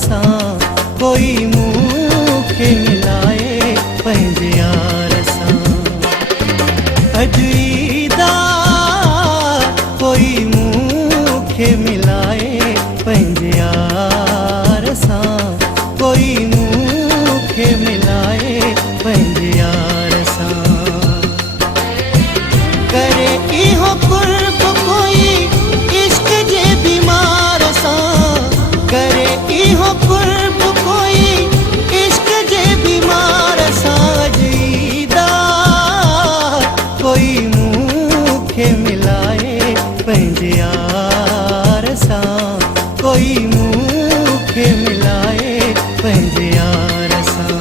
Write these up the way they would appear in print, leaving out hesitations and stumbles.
सां कोई मूंखे मिलाए पंहिंजे यार सां। अॼु ईद आहे कोई मूंखे मिलाए पंहिंजे यार सां, कोई मूंखे मिलाए पंहिंजे यार सां। करे इहो कुर्ब कोई इश्क जे बीमार सां, करे इहो कुर्ब कोई इश्क जे बीमार सां। अॼु ईद आहे कोई मूंखे मिलाए पंहिंजे यार सां, कोई मूंखे मिलाए पंहिंजे यार सां।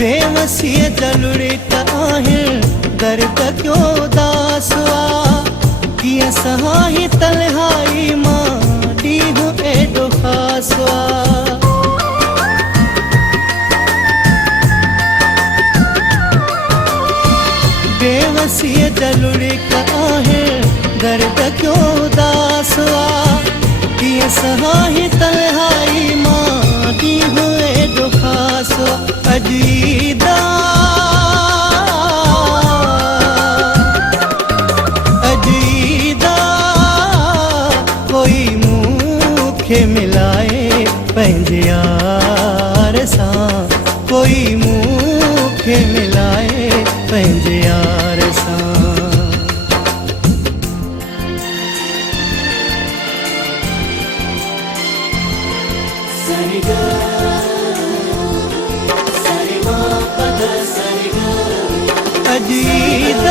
बेवसीअ जलुड़े त आहिनि दर्द क्यों उदास आहे, कीअं सहाई तन्हाई मां ॾींहुं एॾो ख़ासि आहे। बेवसीअ जलुड़े त आहिनि दर्द क्यों उदास आहे, कीअं सहाई तन्हाई मां ॾींहुं एॾो ख़ासि आहे। अॼु ईद अॼु ईद कोई मूंखे मिलाए पंहिंजे यार सां, कोई मूंखे मिलाए पंहिंजे यार सां। अॼु ईद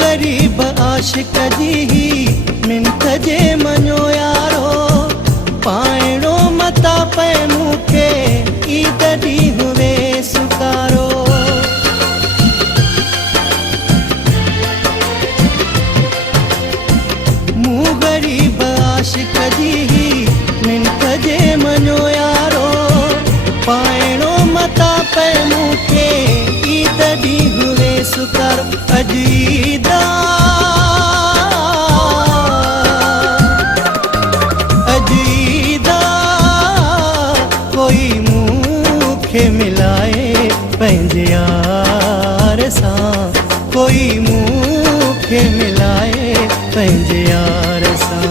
गरीब आशिक जी ही मिंथ जे मञो यारो, पाइणो मता पए मूंखे ईद ॾींहुं वेसुकारो। मूं गरीब आशिक जी ही मिंथ जे मञो यारो, पाइणो मता पए मूंखे ईद ॾींहुं वेसुकारो। अॼु ईद अॼु ईद कोई मूंखे मिलाए पंहिंजे यार सां, कोई मूंखे मिलाए पंहिंजे यार सां।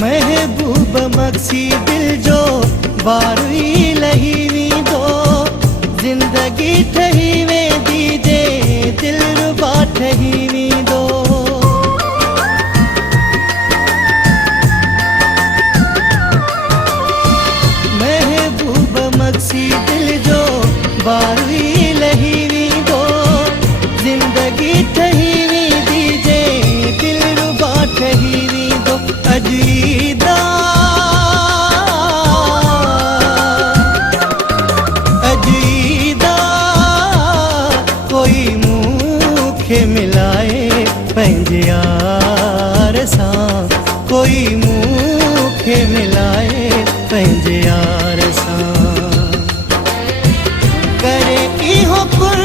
महबूब मक्सी दिल जो बार ई लही वेंदो, ज़िंदगी ठही वेंदी जे दिल रुबा ठही वेंदो। महबूब मक्सी दिल जो बार ई लही वेंदो, ज़िंदगी ठही वेंदी जे दिल रुबा ठही वेंदो। अॼु ईद अॼु ईद कोई मूंखे मिलाए पंहिंजे यार सां, कोई मूंखे मिलाए पंहिंजे यार सां। करे इहो मोकुल